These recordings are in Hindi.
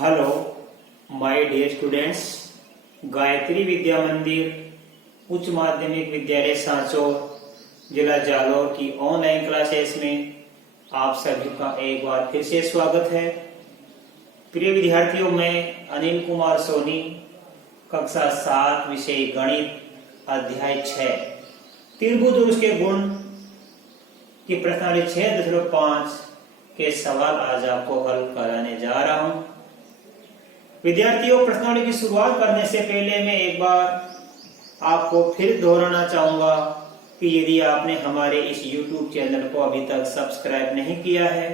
Hello my dear students, Gayatri Vidya Mandir उच्च माध्यमिक विद्यालय सांचौर जिला जालौर की ऑनलाइन क्लासेस में आप सभी का एक बार फिर से स्वागत है। प्रिय विद्यार्थियों, मैं अनिल कुमार सोनी, कक्षा 7 विषय गणित अध्याय 6 त्रिभुज और उसके गुण की प्रश्नावली 6.5 के सवाल आज आपको हल कराने जा रहा हूं। विद्यार्थियों, प्रश्नावली की शुरुआत करने से पहले मैं एक बार आपको फिर दोहराना चाहूंगा कि यदि आपने हमारे इस YouTube चैनल को अभी तक सब्सक्राइब नहीं किया है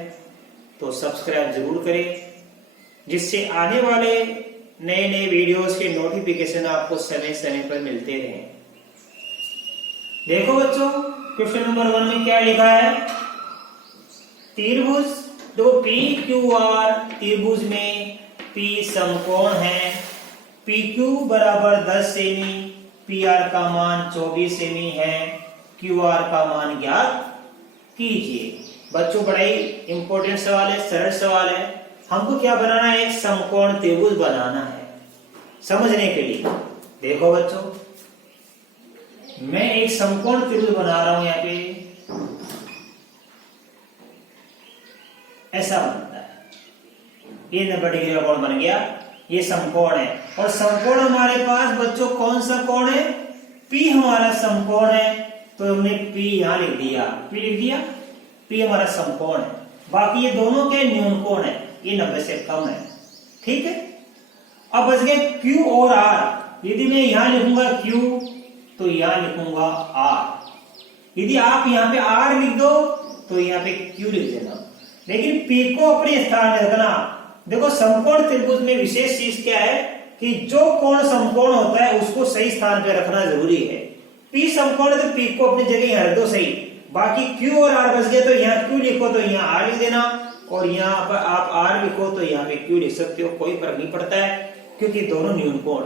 तो सब्सक्राइब जरूर करें, जिससे आने वाले नए नए वीडियोस के नोटिफिकेशन आपको समय समय पर मिलते रहें। देखो बच्चों, क्वेश्चन नंबर 1 में क्या लिखा है? त्रिभुज दो PQR त्रिभुज में P समकोण है, PQ बराबर 10 सेमी, PR का मान 24 सेमी है, QR का मान ज्ञात कीजिए। बच्चों, बड़ा ही इंपॉर्टेंट सवाल है, सरल सवाल है। हमको क्या बनाना है? एक समकोण त्रिभुज बनाना है। समझने के लिए देखो बच्चों, मैं एक समकोण त्रिभुज बना रहा हूं। यहाँ पे ऐसा बनता है, ये 90 डिग्री का कोण बन गया, ये समकोण है। और समकोण हमारे पास बच्चों कौन सा कोण है? P हमारा समकोण है, तो हमने P यहां लिख दिया, P लिख दिया, P हमारा समकोण है। बाकी ये दोनों के न्यून कोण है, ये 90 से कम है। ठीक है, अब बच गए Q और R। यदि मैं यहां लिखूंगा Q तो यहां लिखूंगा R। यदि आप यहां पे R लिख दो तो यहां पे Q लिख देना, लेकिन P को अपने स्थान में रखना। देखो, समकोण त्रिभुज में विशेष चीज क्या है कि जो कोण समकोण होता है उसको सही स्थान पे रखना जरूरी है। P समकोण है तो P को अपनी जगह यहां रख दो सही। बाकी Q और R बच गया, तो यहाँ Q लिखो तो यहाँ R लिख देना, और यहाँ पर आप R लिखो तो यहाँ पे Q लिख सकते हो, कोई फर्क नहीं पड़ता है, क्योंकि दोनों न्यून कोण।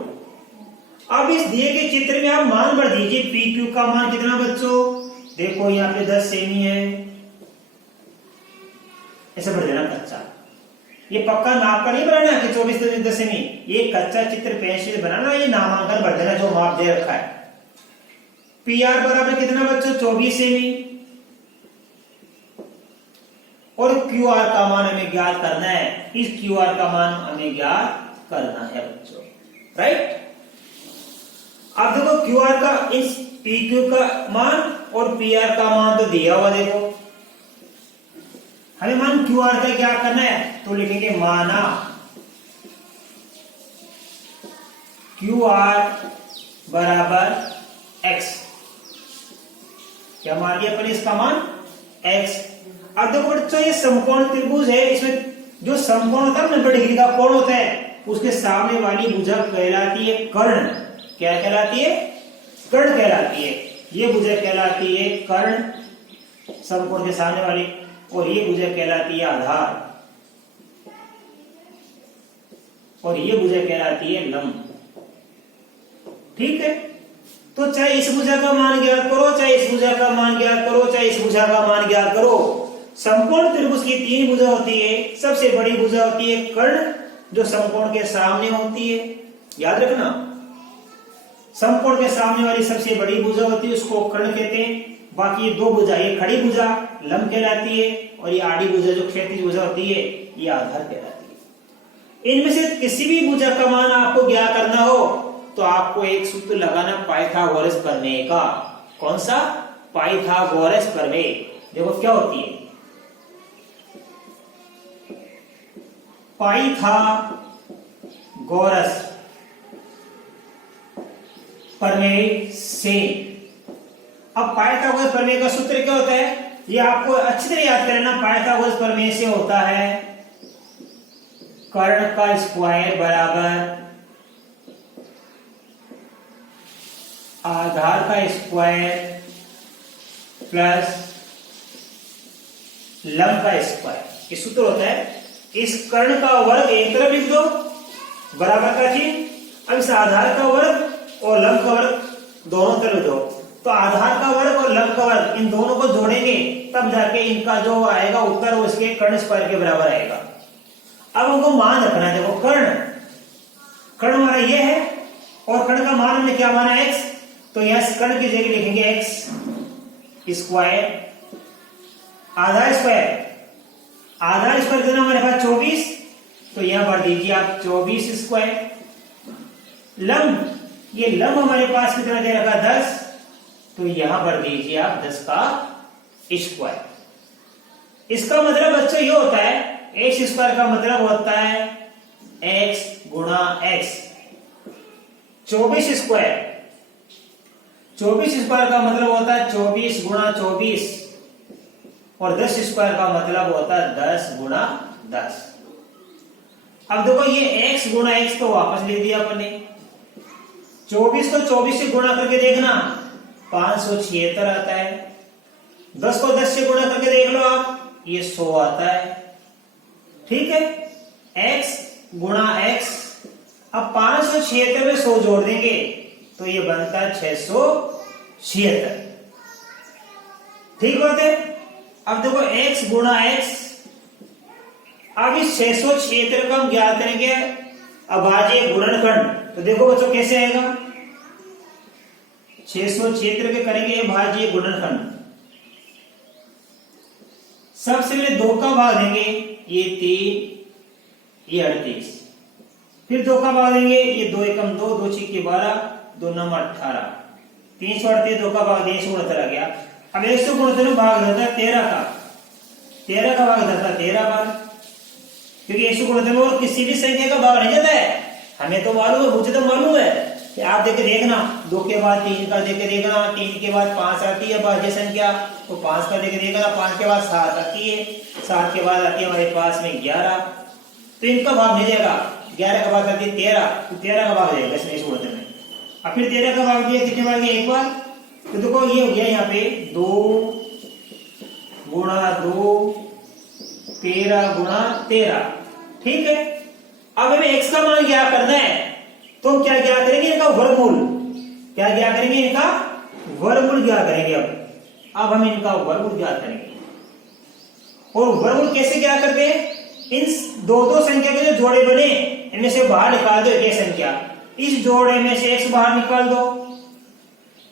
अब इस दिए गए चित्र में आप मान भर दीजिए। PQ का मान कितना बच्चों? देखो यहाँ पे 10 सेमी है, ऐसे भर देना कच्चा। ये पक्का नाप का नहीं बनाना कि 24 सेमी, ये कच्चा चित्र पेंसिल बनाना, ये नामांकन भर देना जो माप दे रखा है। PR बराबर कितना बच्चों? 24 सेमी। और QR का मान हमें ज्ञात करना है। इस QR का मान हमें ज्ञात करना है बच्चों, राइट? अब देखो, QR का इस PQ का मान और PR का मान तो दिया हुआ, देखो हमें मान QR का क्या करना है, तो लिखेंगे माना QR बराबर X। क्या मान लिया अपन इसका मान? X। अब देखो बच्चों, ये समकोण त्रिभुज है, इसमें जो समकोण होता है 90 डिग्री का कोण होता है, उसके सामने वाली भुजा कहलाती है कर्ण। क्या कहलाती है? कर्ण कहलाती है। ये भुजा कहलाती है कर्ण, समकोण के सामने वाली, और ये भुजा कहलाती है आधार, और ये भुजा कहलाती है लंब। ठीक है, तो चाहे इस भुजा का मान ज्ञात करो, चाहे इस भुजा का मान ज्ञात करो, चाहे इस भुजा का मान ज्ञात करो। समकोण त्रिभुज की 3 भुजा होती है। सबसे बड़ी भुजा होती है कर्ण, जो समकोण के सामने होती है, याद रखना। समकोण के सामने वाली सबसे बड़ी भुजा होती है, उसको कर्ण कहते हैं। बाकी ये 2 भुजा, ये खड़ी भुजा लंब कहलाती है, और ये आड़ी भुजा जो क्षैतिज भुजा होती है, ये आधार कहलाती है। इनमें से किसी भी भुजा का मान आपको ज्ञात करना हो तो आपको एक सूत्र लगाना, पाइथागोरस प्रमेय का। कौन सा? पाइथागोरस प्रमेय। देखो क्या होती है पाइथागोरस प्रमेय से। अब पाइथागोरस प्रमेय का सूत्र क्या होता है, ये आपको अच्छी तरह याद करना। पाइथागोरस प्रमेय से होता है कर्ण का स्क्वायर बराबर आधार का स्क्वायर प्लस लंब का स्क्वायर। ये सूत्र होता है। इस कर्ण का वर्ग एक तरफ लिख दो, बराबर का चिन्ह। अब इस आधार का वर्ग और लंब का वर्ग दोनों तरफ दो, तो आधार का वर्ग और लंब का वर्ग इन दोनों को जोड़ेंगे, तब जाके इनका जो आएगा उत्तर वो इसके कर्ण स्क्वायर के बराबर आएगा। अब हमको मान रखना है, देखो कर्ण हमारा ये है और कर्ण का मान हमने क्या माना x, तो यहां कर्ण की जगह लिखेंगे x स्क्वायर, आधा स्क्वायर कितना हमारे पास 24, तो यहां भर दीजिए आप 24 स्क्वायर। लंब, ये लंब हमारे पास कितना दे रखा 10, तो यहां भर दीजिए आप 10 का स्क्वायर। इसका मतलब बच्चों ये होता है, एक्स स्क्वायर का मतलब होता है x गुणा x। 24 स्क्वायर का मतलब होता है 24 गुणा 24, और 10 स्क्वायर का मतलब होता है 10 गुणा 10। अब देखो ये x गुणा x तो वापस ले दिया अपने, 24 को 24 से गुणा करके देखना 576 आता है, 10 को 10 से गुणा करके देख लो आप, ये 100 आता है। ठीक है, x गुणा x, अब 576 में 100 जोड़ देंगे तो ये बनता है 676। ठीक बात है। अब देखो x गुणा x, अब इस 676 का हम ज्ञात करेंगे अभाज्य गुणनखंड, तो देखो बच्चों कैसे आएगा, 676 के करेंगे भाज्य गुणनखंड। सबसे पहले 2 का भाग देंगे, ये 3, ये 38, फिर 2 का भाग देंगे, ये 2 एकम 2, 2 छिक्के 12, 2 नम 18, 338, 2 का भाग देंगे 169 आ गया। अब 169 में भाग रहता है 13 का, 13 का भाग रहता है 13 बार, क्योंकि 169 में और किसी भी संख्या का भाग नहीं जाता है। हमें तो मालूम है, मुझे तो मालूम है कि आप देख के देखना, 2 के बाद 3 का देख के देखना, 3 के बाद 5 आती है भाज्य संख्या, तो 5 का देख के देखना, 5 के बाद 7 आती है, 7 के बाद आती है हमारे पास में 11, तो इनका भाग नहीं जाएगा। 11 का भाग आती है 13, तो 13 का भाग जाएगा इसमें 169 में। अब फिर 13 का भाग दिया, कितने बार दिया, एक बार, तो देखो ये हो गया यहाँ पे 2 गुणा 2, 13 गुणा 13। ठीक है, अब हमें x का मान क्या करना है, तो क्या करेंगे, इनका वर्गमूल, क्या करेंगे, इनका वर्गमूल क्या करेंगे। अब हम इनका वर्गमूल क्या करेंगे, और वर्गमूल कैसे क्या करते हैं, इन दो संख्या के जो जोड़े बने इनमें से बाहर निकाल दो एक संख्या, इस जोड़े में से x बाहर निकाल दो,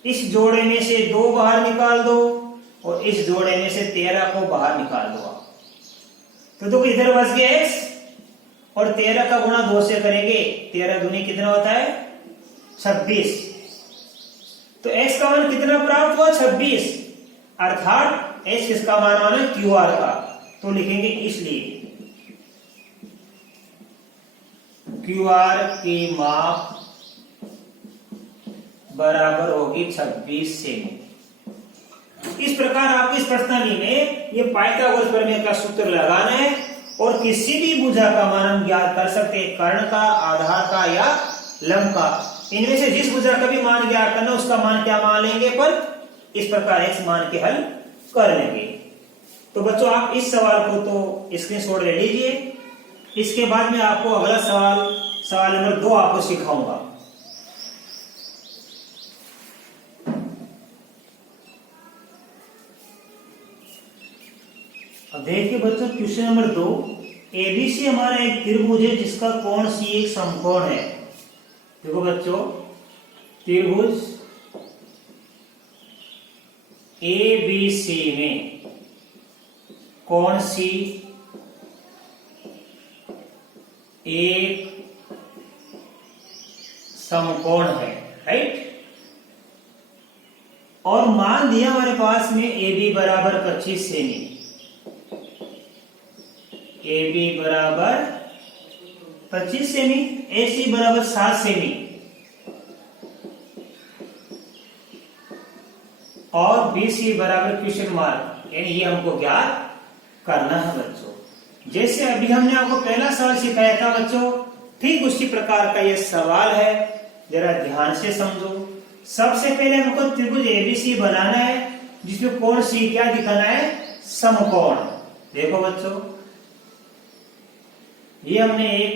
इस जोड़े में से 2 बाहर निकाल दो, और इस जोड़े में से 13 को बाहर निकाल दो। तो देखो इधर बच गया x, और 13 का गुणा 2 से करेंगे, 13 दूनी कितना होता है 26, तो x का मान कितना प्राप्त हुआ 26, अर्थात x किसका मान माना QR का, तो लिखेंगे इसलिए QR की माप बराबर होगी 26 सेमी। इस प्रकार आपको इस प्रश्नावली में ये पाइथागोरस प्रमेय का सूत्र लगाना है, और किसी भी भुजा का मान हम ज्ञात कर सकते हैं, कर्ण का, आधार का या लंब का, इनमें से जिस भुजा का भी मान ज्ञात करना उसका मान क्या मान लेंगे, पर इस प्रकार x मान के हल कर लेंगे। तो बच्चों आप इस सवाल को तो स्क्रीनशॉट ले लीजिए, इसके बाद में आपको अगला सवाल नंबर 2 आपको सिखाऊंगा। अब देखिए बच्चों क्वेश्चन नंबर 2, एबीसी हमारा एक त्रिभुज है जिसका कोण सी एक समकोण है। देखो बच्चों, त्रिभुज एबीसी में कोण सी एक समकोण है, राइट, और मान दिया हमारे पास में AB बराबर 25 सेमी, AB बराबर 25 सेमी, AC बराबर 7 सेमी, और BC बराबर क्वेश्चन मार्क, यानी ये हमको ज्ञात करना है बच्चों। जैसे अभी हमने आपको पहला सवाल सिखाया था बच्चों, ठीक उसी प्रकार का ये सवाल है, जरा ध्यान से समझो। सबसे पहले हमको त्रिभुज एबीसी बनाना है जिसमें कोण सी क्या दिखाना है, समकोण। देखो बच्चों, ये हमने एक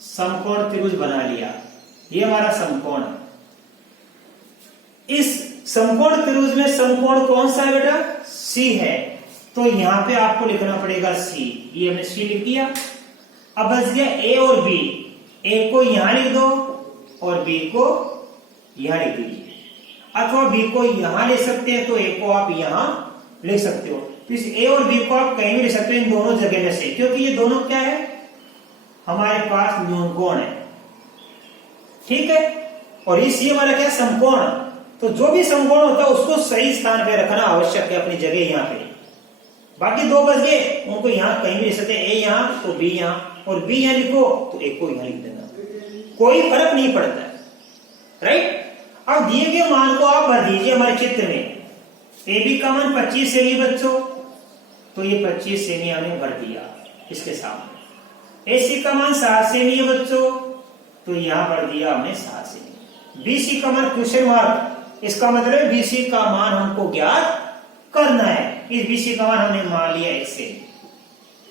समकोण त्रिभुज बना लिया, ये हमारा समकोण है। इस समकोण त्रिभुज में समकोण कौन सा है बेटा, सी है, तो यहां पे आपको लिखना पड़ेगा सी। ये हमने सी लिख दिया। अब बच गया ए और बी, ए को यहां लिख दो और बी को यहां लिख दीजिए, अथवा बी को यहां ले सकते हैं तो ए को आप यहां लिख सकते हो। तो इस ए और बी को आप कहीं भी लिख सकते हो इन दोनों जगह में से, क्योंकि ये दोनों क्या है, हमारे पास न्यूनकोण है, ठीक है। और इस ये वाला क्या, समकोण। तो जो भी समकोण होता है उसको सही स्थान पे रखना आवश्यक है, अपनी जगह यहाँ पे। बाकी दो बच गए, उनको यहाँ कहीं भी लिख सकते हैं, ए यहाँ तो बी यहाँ, और बी यहाँ लिखो तो ए को यहाँ लिख देना, कोई फर्क नहीं पड़ता है, राइट। अब दिए गए मान को आप भर दीजिए हमारे चित्र में। ए बी का मान 25 सेमी बच्चों, तो ये 25 सेमी हमने भर दिया इसके सामने। ए सी का मान 7 सेमी है बच्चों, तो यहां भर दिया हमने 7 सेमी। बी सी का मान क्वेश्चन मार्क, इसका मतलब बी सी का मान हमको ज्ञात करना है। इस बी सी का मान हमने मान लिया 1 सेमी,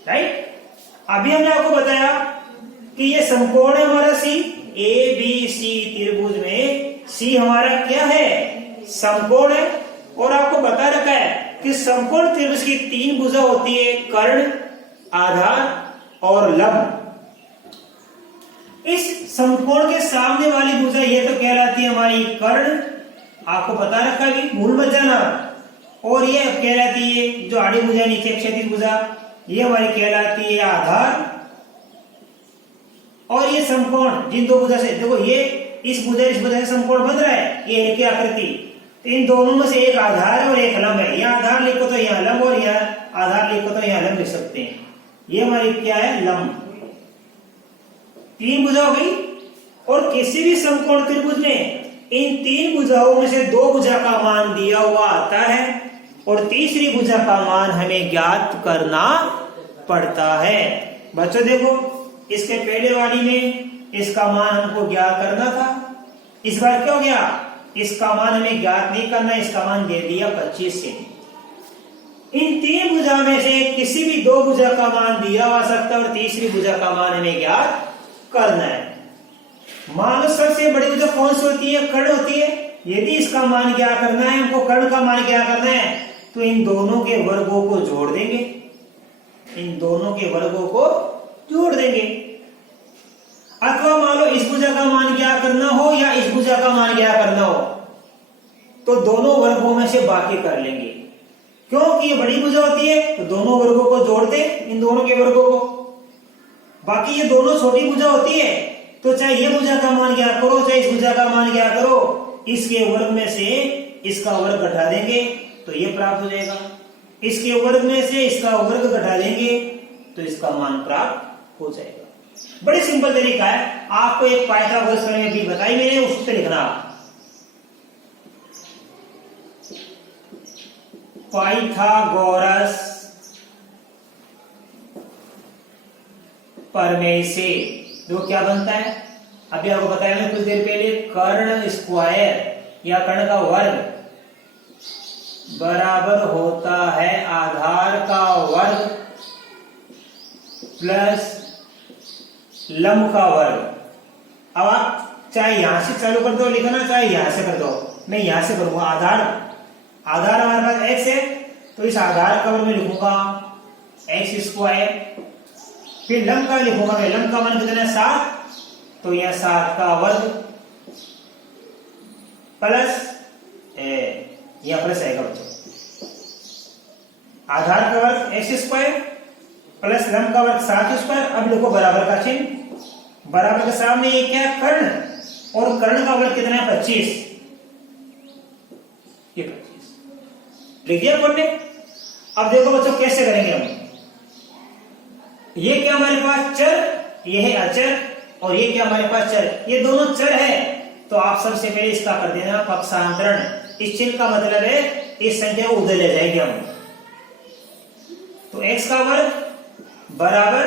राइट। अभी हमने आपको बताया कि ये समकोण है हमारा सी, ए बी सी त्रिभुज में सी हमारा क्या है, समकोण है। और आपको बता रखा है कि समकोण त्रिभुज की 3 भुजा होती है, कर्ण, आधार और लंब। इस समकोण के सामने वाली भुजा ये तो कहलाती है हमारी कर्ण, आपको बता रखा है, भूल मत जाना। और ये कहलाती है जो आड़ी भुजा नीचे क्षैतिज भुजा, ये हमारी कहलाती है आधार। और ये समकोण जिन दो भुजा से, देखो ये इस भुजा से समकोण बन रहा है, ये इनकी आकृति, तो इन दोनों में से एक आधार है और एक लंब है। यहाँ आधार लिखो तो यहाँ लंब, और यहाँ आधार लिखो तो यहाँ लंब लिख सकते हैं। ये हमारी क्या है, लंब। 3 भुजा हो गई। और किसी भी समकोण त्रिभुज में इन 3 भुजाओं में से 2 भुजा का मान दिया हुआ आता है, और तीसरी भुजा का मान हमें ज्ञात करना पड़ता है। बच्चों देखो, इसके पहले वाली में इसका मान हमको ज्ञात करना था, इस बार क्या हो गया, इसका मान हमें ज्ञात नहीं करना, इसका मान दे दिया 25 सेमी। इन 3 भुजा में से किसी भी 2 भुजा का मान दिया जा सकता है, और तीसरी भुजा का मान हमें ज्ञात करना है। मान लो सबसे बड़ी भुजा कौन सी होती है, कर्ण होती है। यदि इसका मान ज्ञात करना है, हमको कर्ण का मान ज्ञात करना है, तो इन दोनों के वर्गों को जोड़ देंगे, इन दोनों के वर्गों को जोड़ देंगे। अथवा मान लो इस भुजा का मान ज्ञात करना हो या इस भुजा का मान ज्ञात करना हो, तो दोनों वर्गों में से बाकी कर लेंगे। क्योंकि ये बड़ी भुजा होती है तो दोनों वर्गों को जोड़ते, इन दोनों के वर्गों को। बाकी ये दोनों छोटी भुजा होती है, तो चाहे ये भुजा का मान ज्ञात करो, चाहे इस भुजा का मान ज्ञात करो, इसके वर्ग में से इसका वर्ग घटा देंगे तो ये प्राप्त हो जाएगा, इसके वर्ग में से इसका वर्ग घटा देंगे तो इसका मान प्राप्त हो जाएगा। बड़ी सिंपल तरीका है। आपको एक पाइथागोरस प्रमेय भी बताई मैंने, उस पर लिखना पाइथागोरस प्रमेय से जो क्या बनता है, अभी आपको बताया मैंने कुछ देर पहले, कर्ण स्क्वायर या कर्ण का वर्ग बराबर होता है आधार का वर्ग प्लस लंब का वर्ग। अब आप चाहे यहां से चालू कर दो लिखना, चाहे यहां से कर दो, मैं यहां से करूंगा। आधार हमारे पास x है, तो इस आधार का वर्ग में लिखूंगा x स्क्वायर, फिर लंब का लिखूंगा मैं, लंब का मान कितना है 7, तो यह 7 का वर्ग प्लस यह प्लस आएगा बच्चों, आधार का वर्ग x स्क्वायर प्लस लंब का वर्ग 7 स्क्वायर। अब लिखो बराबर का चिन्ह, बराबर के सामने ये क्या है, कर्ण, और कर्ण का वर्ग कितना है 25, ये 25 लिख दिया पढ़ने। अब देखो बच्चों कैसे करेंगे हम, ये क्या हमारे पास चर, ये है अचर, और ये क्या हमारे पास चर, ये दोनों चर है। तो आप सबसे पहले इसका कर देना पक्षांतरण। इस चिन्ह का मतलब है इस संख्या को उधर ले जाएंगे हम। तो x का वर्ग बराबर,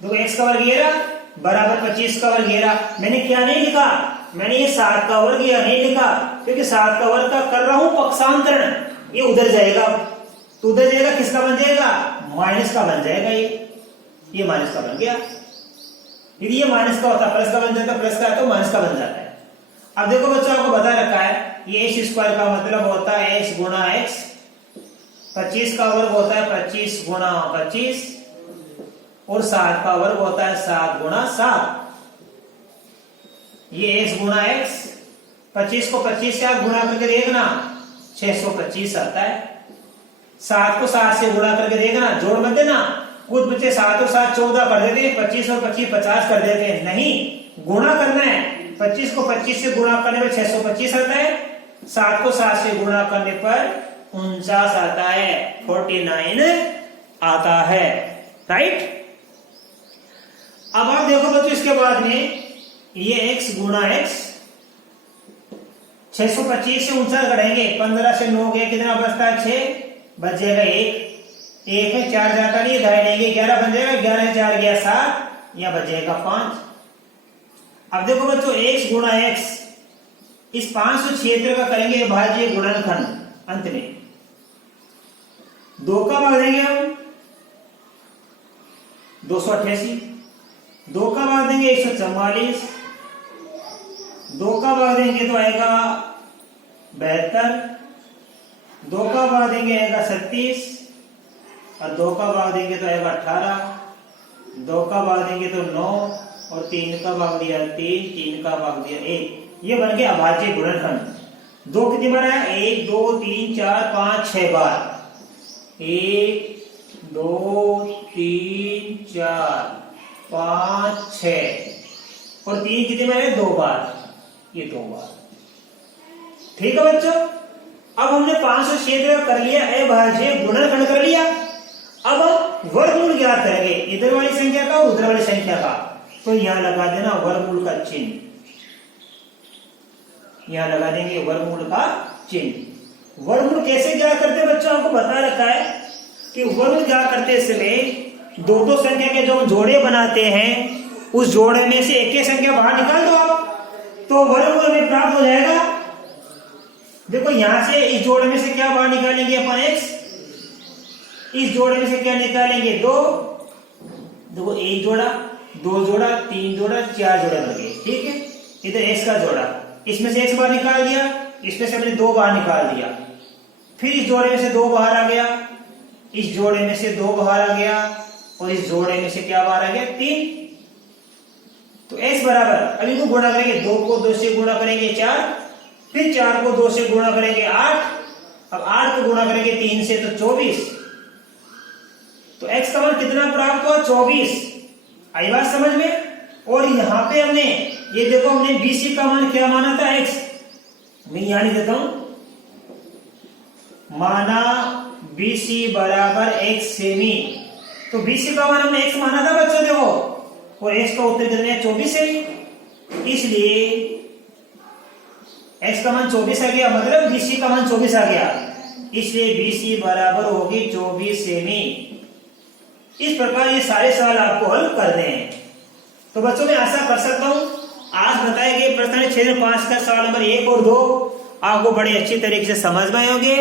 देखो x का वर्ग 11 बराबर 25 का वर्ग 11। मैंने क्या नहीं लिखा, मैंने ये 7 का वर्ग या नहीं लिखा, क्योंकि 7 का वर्ग का कर रहा हूं पक्षांतरण, ये उधर जाएगा, तो उधर जाएगा किसका बन जाएगा, माइनस का बन जाएगा, ये माइनस का बन गया। यदि ये माइनस का होता प्लस का बन जाता, प्लस का तो माइनस का बन जाता है। अब देखो बच्चों आपको बता रखा है, ये एक्स स्क्वायर का मतलब होता है x गुणा x, 25 का वर्ग होता है 25 गुणा 25, और 7 का वर्ग होता है 7 गुणा 7। ये x गुणा x, 25 को 25 से आप गुणा करके देखना 625 आता है। 7 को 7 से गुणा करके देखना, जोड़ मत देना। कुछ बच्चे 7 और 7 14 कर देते हैं, 25 और 25 50 कर देते हैं। नहीं, गुणा करना है। 25 को 25 से गुणा करने पर 625 आता है, 7 को 7 से गुणा करने पर 49 आता है, 49 आता है। राइट। अब आप देखो बच्चों इसके बाद में ये x गुणा x, 625 से 49 घटाएंगे, 15 से 9 गया, कितना बचता है 6, बच जाएगा 1 है, 4 जाता नहीं, घाई लेंगे 11 बन जाएगा, 11 4 गया 7, या बच जाएगा 5। अब देखो बच्चों x गुणा x, इस 500 क्षेत्र का करेंगे भाज्य गुणनखंड, अंत में 2 का भाग देंगे हम 288, 2 का भाग देंगे 144, 2 का भाग देंगे तो आएगा 72, 2 का भाग देंगे आएगा 37, और 2 का भाग देंगे तो आएगा 18, 2 का भाग देंगे तो 9, और 3 का भाग दिया 3, 3 का भाग दिया 1। ये बन गया अभाज्य गुणनखंड। 2 कितनी बार है, 1 2 3 4 5 6 बार, 1 2 3 4 5 6, और 3 कितनी बार है, 2 बार, ये 2 बार। ठीक है बच्चों, अब हमने 500 क्षेत्र कर लिया, अभाज्य गुणनखंड कर लिया। अब हम वर्गमूल ज्ञात करेंगे, इधर वाली संख्या का उधर वाली संख्या का। तो यहां लगा देना वर्गमूल का चिन्ह, यहां लगा देंगे वर्गमूल का चिन्ह। वर्गमूल कैसे ज्ञात करते हैं बच्चों, आपको बता रखा है कि वर्गमूल ज्ञात करते समय दो संख्या के जो हम जोड़े बनाते हैं, उस जोड़े में से एक संख्या बाहर निकाल दो आप, तो वर्गमूल हमें प्राप्त हो जाएगा। देखो यहां से इस जोड़े में से क्या बाहर निकालेंगे अपन x, इस जोड़े में से क्या निकालेंगे 2, देखो 1 जोड़ा 2 जोड़ा 3 जोड़ा 4 जोड़ा करके, ठीक है। इधर x का जोड़ा, इसमें से x बाहर निकाल दिया, इसमें से हमने 2 बाहर निकाल दिया, फिर इस जोड़े में से 2 बाहर आ गया, इस जोड़े में से 2 बाहर आ गया, और इस जोड़े में से क्या बाहर आ गया 3। तो x बराबर, अभी को गुणा करेंगे, 2 को 2 से गुणा करेंगे 4, फिर 4 को 2 से गुणा करेंगे 8, अब 8 को गुणा करेंगे 3 से तो 24। तो x का मान कितना प्राप्त हुआ 24। आई बात समझ में। और यहां पे हमने ये देखो, हमने BC का मान क्या माना था x, मैं यहां लिख देता हूं, माना BC बराबर 1 सेमी। तो BC का मान हमने x माना था बच्चों, देखो, और x का उत्तर कितना है 24 है, इसलिए x का मान 24 आ गया, मतलब BC का मान 24 आ गया, इसलिए BC बराबर होगी 24 सेमी। इस प्रकार ये सारे सवाल आपको हल करने हैं। तो बच्चों मैं आशा कर सकता हूं आज बताए गए प्रश्न क्षेत्र 5 का सवाल नंबर 1 और 2 आपको बड़े अच्छी तरीके से समझ में आए होंगे।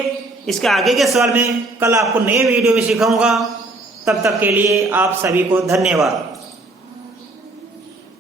इसके आगे के सवाल में कल आपको नए वीडियो में सिखाऊंगा। तब तक के लिए आप सभी को धन्यवाद।